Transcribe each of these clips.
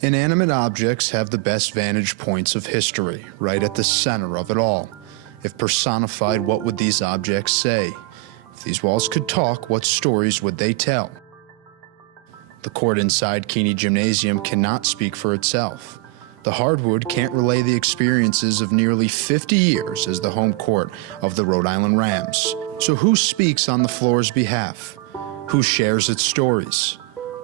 Inanimate objects have the best vantage points of history, right at the center of it all. If personified, what would these objects say? If these walls could talk, what stories would they tell? The court inside Keaney Gymnasium cannot speak for itself. The Hardwood can't relay the experiences of nearly 50 years as the home court of the Rhode Island Rams. So who speaks on the floor's behalf? Who shares its stories?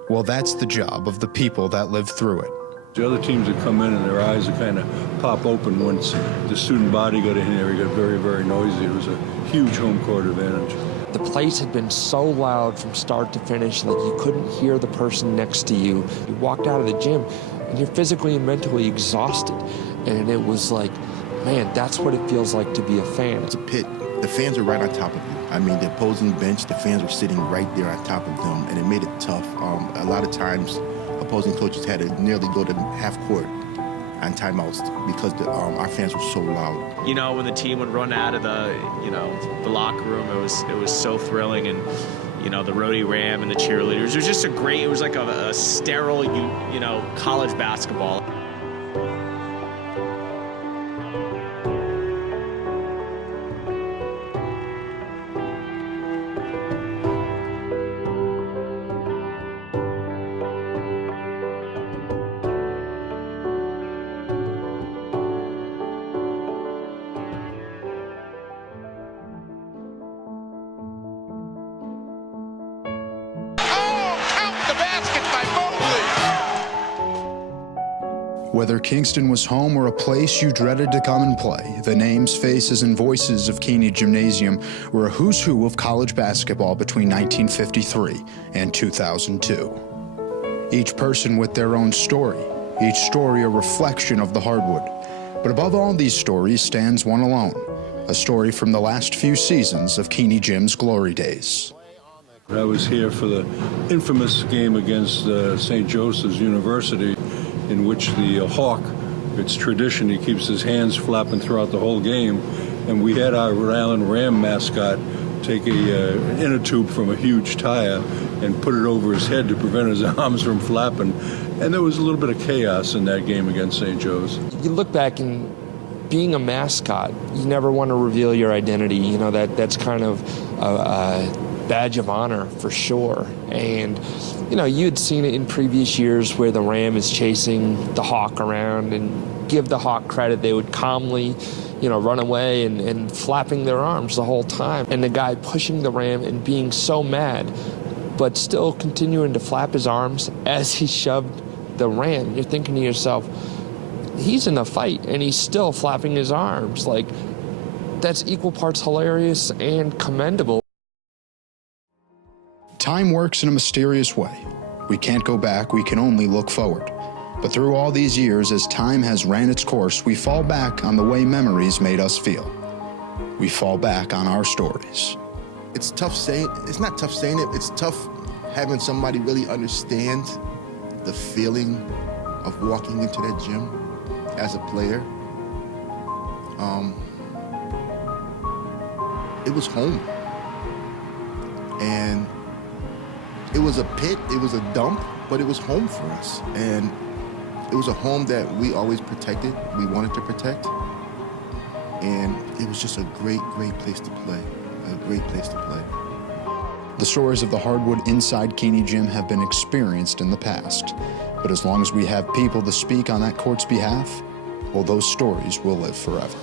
Well, that's the job of the people that live through it. The other teams that come in and their eyes would kind of pop open once the student body got in there. It got very, very noisy. It was a huge home court advantage. The place had been so loud from start to finish that you couldn't hear the person next to you. You walked out of the gym and you're physically and mentally exhausted. And it was like, man, that's what it feels like to be a fan. It's a pit. The fans are right on top of you. I mean, the opposing bench, the fans were sitting right there on top of them, and it made it tough. A lot of times, opposing coaches had to nearly go to half court on timeouts because our fans were so loud. You know, when the team would run out of the locker room, it was so thrilling, and you know, the roadie Ram and the cheerleaders. It was just it was like a sterile, college basketball. Whether Kingston was home or a place you dreaded to come and play, the names, faces, and voices of Keaney Gymnasium were a who's who of college basketball between 1953 and 2002. Each person with their own story, each story a reflection of the Hardwood. But above all these stories stands one alone, a story from the last few seasons of Keaney Gym's glory days. I was here for the infamous game against St. Joseph's University, in which the Hawk, it's tradition, he keeps his hands flapping throughout the whole game. And we had our Rhode Island Ram mascot take an inner tube from a huge tire and put it over his head to prevent his arms from flapping. And there was a little bit of chaos in that game against St. Joe's. You look back, and being a mascot, you never want to reveal your identity. You know, that's kind of a badge of honor for sure. And you know, you had seen it in previous years where the Ram is chasing the Hawk around, and give the Hawk credit, they would calmly, run away and flapping their arms the whole time. And the guy pushing the Ram and being so mad, but still continuing to flap his arms as he shoved the Ram. You're thinking to yourself, he's in a fight and he's still flapping his arms. Like, that's equal parts hilarious and commendable. Time works in a mysterious way. We can't go back, we can only look forward. But through all these years, as time has ran its course, we fall back on the way memories made us feel. We fall back on our stories. It's tough saying, it's not tough saying it, it's tough having somebody really understand the feeling of walking into that gym as a player. It was home. And it was a pit, it was a dump, but it was home for us. And it was a home that we always protected, we wanted to protect. And it was just a great, great place to play, a great place to play. The stories of the Hardwood inside Keaney Gym have been experienced in the past. But as long as we have people to speak on that court's behalf, well, those stories will live forever.